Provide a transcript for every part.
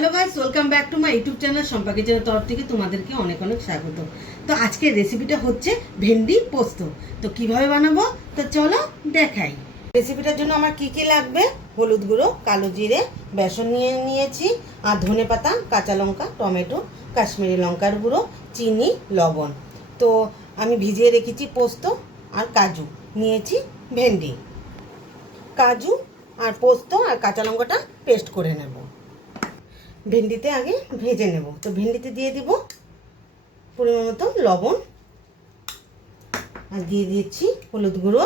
Hello guys, welcome back to my YouTube channel Shampa কিচেনের তরফ থেকে তোমাদেরকে অনেক অনেক স্বাগত। তো আজকের রেসিপিটা হচ্ছে ভেন্ডি পোস্ত। তো কিভাবে বানাবো তো চলো দেখাই। রেসিপিটার জন্য আমার কি কি লাগবে: হলুদ গুঁড়ো, কালো জিরে, বেসন নিয়েছি, আর ধনে পাতা, কাঁচা লঙ্কা, টমেটো, কাশ্মীরি লঙ্কার গুঁড়ো, চিনি, লবণ। তো আমি ভিজিয়ে রেখেছি পোস্ত আর কাজু, নিয়েছি ভেন্ডি। কাজু আর পোস্ত আর কাঁচা লঙ্কাটা পেস্ট করে নেব। ভেন্ডিতে আগে ভেজে নেব। তো ভেন্ডিতে দিয়ে দিব পরিমাণ মতো লবণ, আর দিয়ে দিচ্ছি হলুদ গুঁড়ো,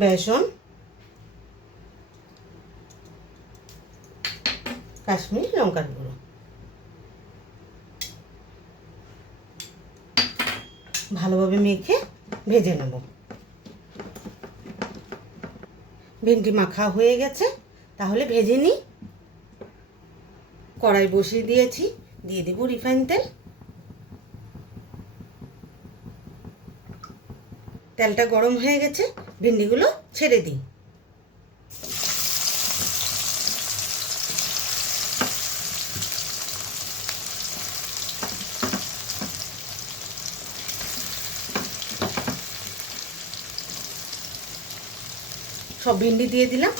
বেসন, কাশ্মীরি লঙ্কার গুঁড়ো। ভালোভাবে মেখে ভেজে নেব। ভেন্ডি মাখা হয়ে গেছে, তাহলে ভেজে নিই। কড়াই বসিয়ে দিয়েছি, দিয়ে দেব রিফাইন তেল। তেলটা গরম হয়ে গেছে, ভেন্ডিগুলো ছেড়ে দিই। সব ভেন্ডি দিয়ে দিলাম,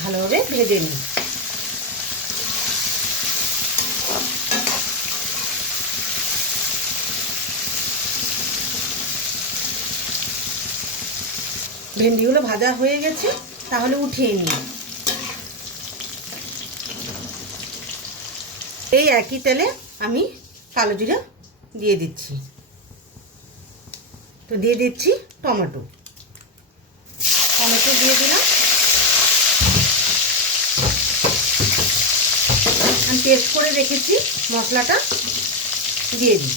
ভালোভাবে ভেজে নিই। ভেন্ডিগুলো ভাজা হয়ে গেছে, তাহলে উঠিয়ে নিই। এই একই তেলে আমি কালো জিরা দিয়ে দিচ্ছি। তো দিয়ে দিচ্ছি টমেটো দিয়ে দিলাম। আমি পেস্ট করে রেখেছি মশলাটা দিয়ে দিই।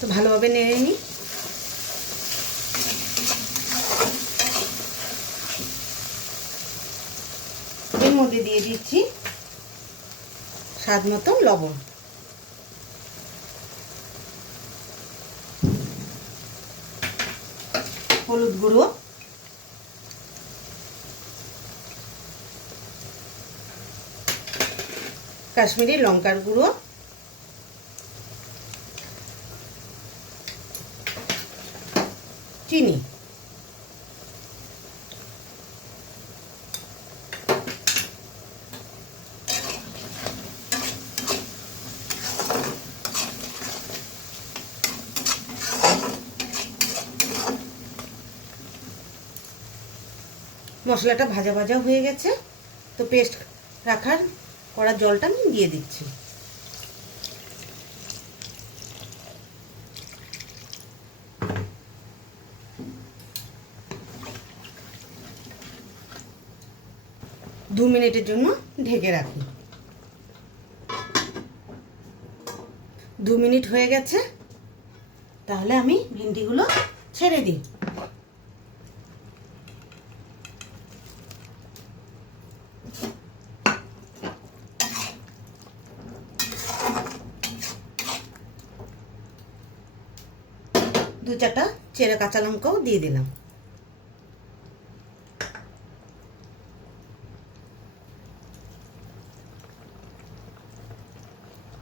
তো ভালোভাবে নেড়ে নিই। এর মধ্যে দিয়ে দিচ্ছি স্বাদ মতো লবণ, হলুদ গুঁড়ো, কাশ্মীরি লঙ্কার গুঁড়ো, চিনি, মশলাটা ভাজা ভাজা হয়ে গেছে। তো পেস্ট রাখার কড়ার জলটা আমি দিয়ে দিচ্ছি। দু মিনিটের জন্য ঢেকে রাখি। 2 মিনিট হয়ে গেছে, তাহলে আমি ভেন্ডিগুলো ছেড়ে দিই। দু চারটা চেরা কাঁচা লঙ্কাও দিয়ে দিলাম।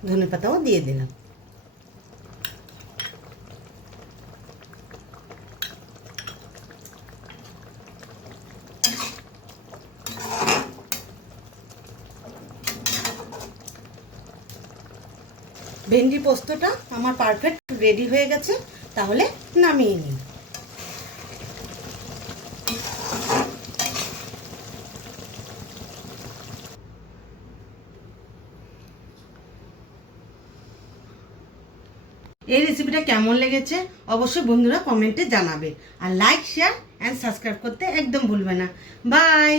ধনে পাতাও দিয়ে দিলাম। ভেন্ডি পোস্তটা আমার পারফেক্ট রেডি হয়ে গেছে, তাহলে নামিয়ে নিই। এই রেসিপিটা কেমন লেগেছে অবশ্যই বন্ধুরা কমেন্টে জানাবে, আর লাইক, শেয়ার অ্যান্ড সাবস্ক্রাইব করতে একদম ভুলবে না। বাই।